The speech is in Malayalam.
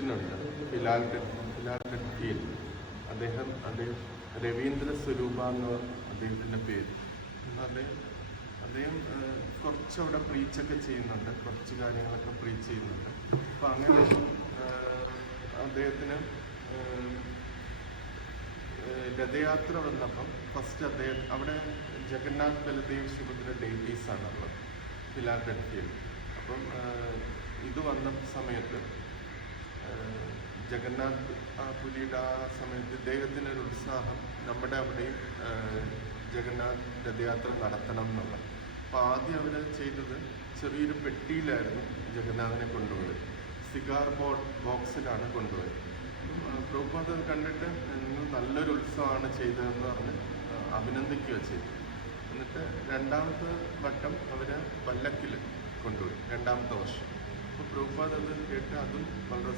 ഉണ്ട് ഹിലാൽ ഖഡ്ഫീൽ. അദ്ദേഹം രവീന്ദ്ര സ്വരൂപ എന്ന് അദ്ദേഹത്തിൻ്റെ പേര്. അദ്ദേഹം കുറച്ചവിടെ പ്രീച്ചൊക്കെ ചെയ്യുന്നുണ്ട്, കുറച്ച് കാര്യങ്ങളൊക്കെ പ്രീച്ച് ചെയ്യുന്നുണ്ട്. അപ്പം അങ്ങനെ അദ്ദേഹത്തിന് രഥയാത്ര വന്നപ്പം ഫസ്റ്റ് അദ്ദേഹം അവിടെ ജഗന്നാഥ് ബലദേവ് സുഭദ്ര ഡെയിലീസാണുള്ളത് ഹിലാൽ ഖഡ്ഫീൽ. അപ്പം ഇത് വന്ന സമയത്ത് ജഗന്നാഥ് പുലിയുടെ ആ സമയത്ത് ഇദ്ദേഹത്തിനൊരു ഉത്സാഹം നമ്മുടെ അവിടെയും ജഗന്നാഥ് രഥയാത്ര നടത്തണം എന്നുള്ളത്. അപ്പോൾ ആദ്യം അവർ ചെയ്തത് ചെറിയൊരു പെട്ടിയിലായിരുന്നു ജഗന്നാഥിനെ കൊണ്ടുപോയത്, സിഗാർ ബോക്സിലാണ് കൊണ്ടുപോയത്. പ്രഭുപാദ് അത് കണ്ടിട്ട് നിങ്ങൾ നല്ലൊരു ഉത്സവമാണ് ചെയ്തതെന്ന് പറഞ്ഞ് അഭിനന്ദിക്കുക ചെയ്തു. എന്നിട്ട് രണ്ടാമത്തെ വട്ടം അവരെ പല്ലക്കിൽ കൊണ്ടുപോയി, രണ്ടാമത്തെ വർഷം. അപ്പോൾ പ്രഭുപാദ് അത് കേട്ട് അതും വളരെ